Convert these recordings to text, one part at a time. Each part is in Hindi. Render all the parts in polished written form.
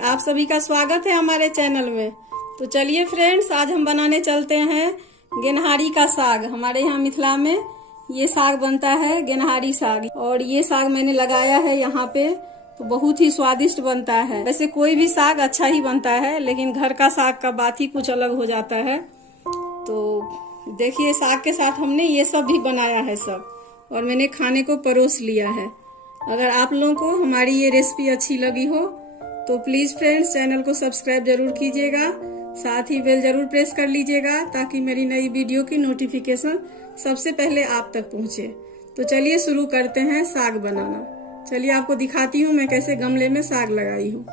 आप सभी का स्वागत है हमारे चैनल में। तो चलिए फ्रेंड्स, आज हम बनाने चलते हैं गेनहारी का साग। हमारे यहाँ मिथिला में ये साग बनता है, गेनहारी साग। और ये साग मैंने लगाया है यहाँ पे, तो बहुत ही स्वादिष्ट बनता है। वैसे कोई भी साग अच्छा ही बनता है, लेकिन घर का साग का बात ही कुछ अलग हो जाता है। तो देखिए, साग के साथ हमने ये सब भी बनाया है सब, और मैंने खाने को परोस लिया है। अगर आप लोगों को हमारी ये रेसिपी अच्छी लगी हो तो प्लीज फ्रेंड्स चैनल को सब्सक्राइब जरूर कीजिएगा, साथ ही बेल जरूर प्रेस कर लीजिएगा ताकि मेरी नई वीडियो की नोटिफिकेशन सबसे पहले आप तक पहुंचे। तो चलिए शुरू करते हैं साग बनाना। चलिए आपको दिखाती हूँ मैं कैसे गमले में साग लगाई हूँ।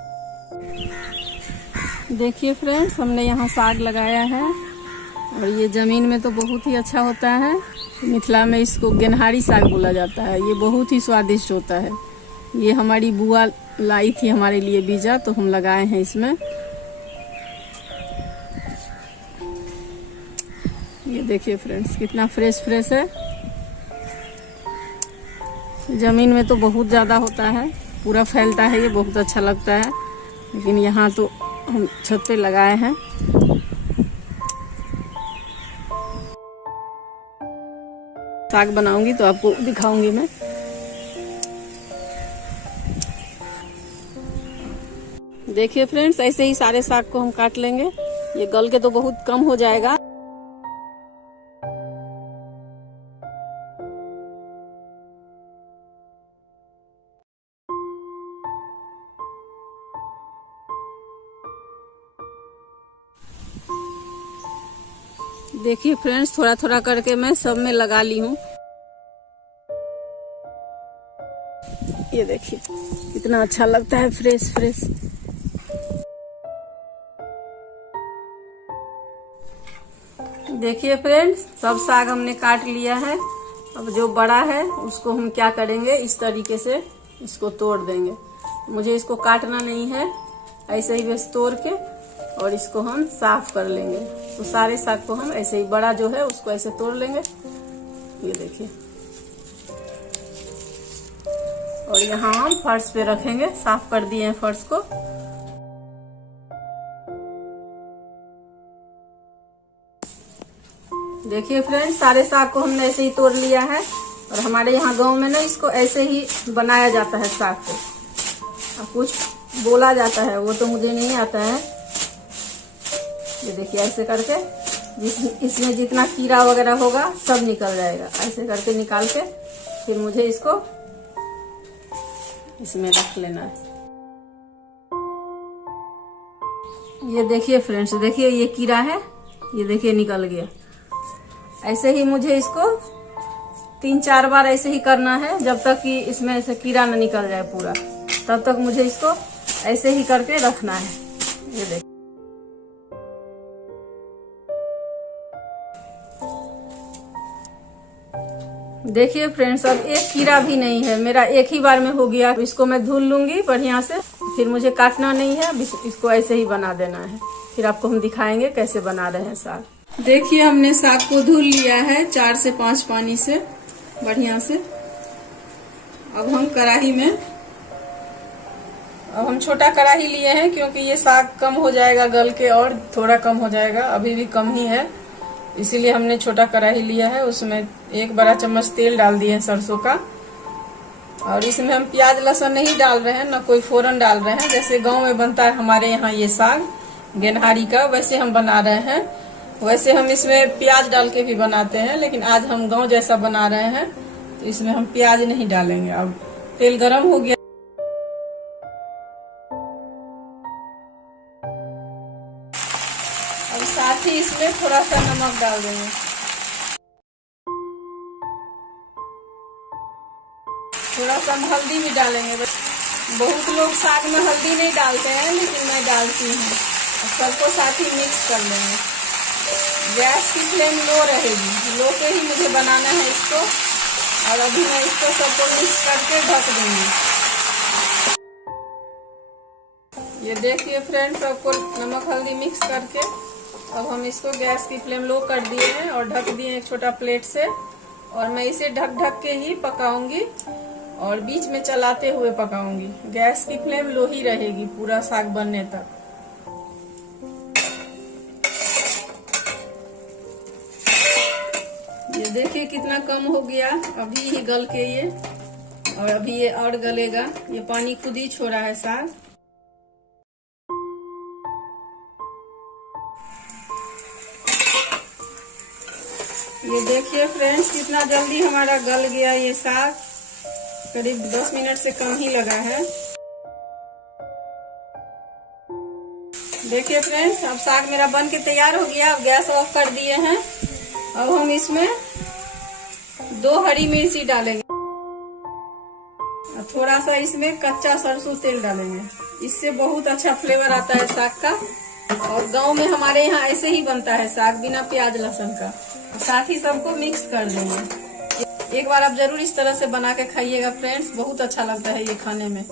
देखिए फ्रेंड्स, हमने यहाँ साग लगाया है और ये जमीन में तो बहुत ही अच्छा होता है। मिथिला में इसको गेनहारी साग बोला जाता है। ये बहुत ही स्वादिष्ट होता है। ये हमारी बुआ लाई थी हमारे लिए बीजा, तो हम लगाए हैं इसमें। ये देखिए फ्रेंड्स, कितना फ्रेश फ्रेश है। जमीन में तो बहुत ज्यादा होता है, पूरा फैलता है, ये बहुत अच्छा लगता है। लेकिन यहाँ तो हम छत पे लगाए हैं। साग बनाऊंगी तो आपको दिखाऊंगी मैं। देखिए फ्रेंड्स, ऐसे ही सारे साग को हम काट लेंगे। ये गल के तो बहुत कम हो जाएगा। देखिए फ्रेंड्स, थोड़ा थोड़ा करके मैं सब में लगा ली हूँ। ये देखिए कितना अच्छा लगता है, फ्रेश फ्रेश। देखिए फ्रेंड्स, सब साग हमने काट लिया है। अब जो बड़ा है उसको हम क्या करेंगे, इस तरीके से इसको तोड़ देंगे। मुझे इसको काटना नहीं है, ऐसे ही बस तोड़ के और इसको हम साफ कर लेंगे। तो सारे साग को हम ऐसे ही, बड़ा जो है उसको ऐसे तोड़ लेंगे। ये देखिए, और यहाँ हम फर्श पे रखेंगे। साफ कर दिए हैं फर्श को। देखिए फ्रेंड्स, सारे साग को हमने ऐसे ही तोड़ लिया है। और हमारे यहाँ गांव में ना इसको ऐसे ही बनाया जाता है साग को। कुछ बोला जाता है, वो तो मुझे नहीं आता है। ये देखिए, ऐसे करके इसमें जितना कीड़ा वगैरह होगा सब निकल जाएगा। ऐसे करके निकाल के फिर मुझे इसको इसमें रख लेना है। ये देखिए फ्रेंड्स, देखिए ये कीड़ा है, ये देखिए निकल गया। ऐसे ही मुझे इसको 3-4 बार ऐसे ही करना है, जब तक कि इसमें से कीड़ा न निकल जाए पूरा। तब तक मुझे इसको ऐसे ही करके रखना है। ये देखिए, देखिए फ्रेंड्स, अब एक कीड़ा भी नहीं है, मेरा एक ही बार में हो गया। तो इसको मैं धुल लूंगी बढ़िया से, फिर मुझे काटना नहीं है। इसको ऐसे ही बना देना है। फिर आपको हम दिखाएंगे कैसे बना रहे हैं साग। देखिए, हमने साग को धुल लिया है 4 से 5 पानी से बढ़िया से। अब हम कढ़ाई में, अब हम छोटा कढ़ाई लिए हैं क्योंकि ये साग कम हो जाएगा गल के, और थोड़ा कम हो जाएगा, अभी भी कम ही है, इसीलिए हमने छोटा कढ़ाई लिया है। उसमें 1 बड़ा चम्मच तेल डाल दिए हैं सरसों का। और इसमें हम प्याज लहसुन नहीं डाल रहे हैं, न कोई फोरन डाल रहे हैं। जैसे गांव में बनता है हमारे यहाँ ये साग गेनहारी का, वैसे हम बना रहे हैं। वैसे हम इसमें प्याज डाल के भी बनाते हैं, लेकिन आज हम गांव जैसा बना रहे हैं, तो इसमें हम प्याज नहीं डालेंगे। अब तेल गरम हो गया, अब साथ ही इसमें थोड़ा सा नमक डाल देंगे। थोड़ा सा हल्दी भी डालेंगे। बहुत लोग साग में हल्दी नहीं डालते हैं, लेकिन मैं डालती हूँ। सबको साथ ही मिक्स कर लेंगे। गैस की फ्लेम लो रहेगी, लो के ही मुझे बनाना है इसको। और अभी मैं इसको सबको मिक्स करके ढक दूंगी। ये देखिए फ्रेंड्स, सबको नमक हल्दी मिक्स करके अब हम इसको गैस की फ्लेम लो कर दिए हैं और ढक दिए एक छोटा प्लेट से। और मैं इसे ढक ढक के ही पकाऊंगी और बीच में चलाते हुए पकाऊंगी। गैस की फ्लेम लो ही रहेगी पूरा साग बनने तक। ये देखिए कितना कम हो गया, अभी ही गल के ये, और अभी ये और गलेगा। ये पानी खुद ही छोड़ा है साग। ये देखिए फ्रेंड्स कितना जल्दी हमारा गल गया ये साग, करीब 10 मिनट से कम ही लगा है। देखिए फ्रेंड्स अब साग मेरा बन के तैयार हो गया। अब गैस ऑफ कर दिए हैं। अब हम इसमें 2 हरी मिर्ची डालेंगे और थोड़ा सा इसमें कच्चा सरसों तेल डालेंगे। इससे बहुत अच्छा फ्लेवर आता है साग का। और गांव में हमारे यहाँ ऐसे ही बनता है साग, बिना प्याज लहसुन का। साथ ही सबको मिक्स कर देंगे। एक बार आप जरूर इस तरह से बना के खाइएगा फ्रेंड्स, बहुत अच्छा लगता है ये खाने में।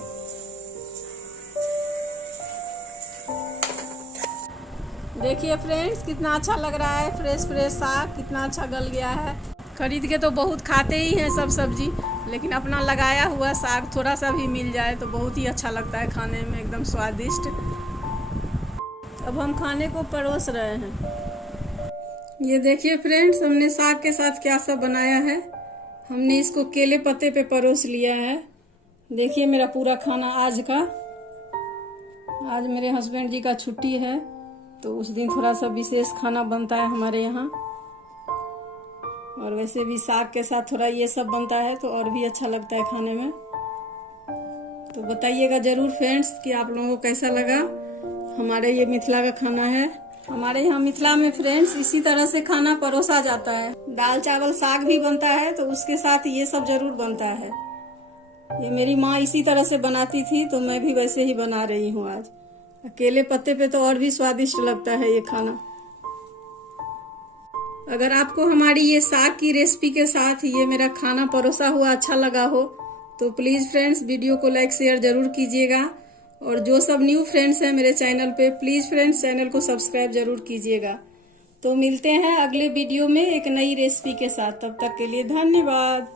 देखिए फ्रेंड्स कितना अच्छा लग रहा है, फ्रेश फ्रेश साग कितना अच्छा गल गया है। खरीद के तो बहुत खाते ही हैं सब सब्जी, लेकिन अपना लगाया हुआ साग थोड़ा सा भी मिल जाए तो बहुत ही अच्छा लगता है खाने में, एकदम स्वादिष्ट। अब हम खाने को परोस रहे हैं। ये देखिए फ्रेंड्स हमने साग के साथ क्या सब बनाया है। हमने इसको केले पत्ते पे परोस लिया है। देखिए मेरा पूरा खाना आज का। आज मेरे हस्बैंड जी का छुट्टी है तो उस दिन थोड़ा सा विशेष खाना बनता है हमारे यहाँ। और वैसे भी साग के साथ थोड़ा ये सब बनता है तो और भी अच्छा लगता है खाने में। तो बताइएगा जरूर फ्रेंड्स कि आप लोगों को कैसा लगा। हमारे ये मिथिला का खाना है। हमारे यहाँ मिथिला में फ्रेंड्स इसी तरह से खाना परोसा जाता है। दाल चावल साग भी बनता है तो उसके साथ ये सब जरूर बनता है। ये मेरी माँ इसी तरह से बनाती थी तो मैं भी वैसे ही बना रही हूँ आज। केले पत्ते पे तो और भी स्वादिष्ट लगता है ये खाना। अगर आपको हमारी ये साग की रेसिपी के साथ ये मेरा खाना परोसा हुआ अच्छा लगा हो तो प्लीज फ्रेंड्स वीडियो को लाइक शेयर जरूर कीजिएगा। और जो सब न्यू फ्रेंड्स हैं मेरे चैनल पे, प्लीज फ्रेंड्स चैनल को सब्सक्राइब जरूर कीजिएगा। तो मिलते हैं अगले वीडियो में एक नई रेसिपी के साथ। तब तक के लिए धन्यवाद।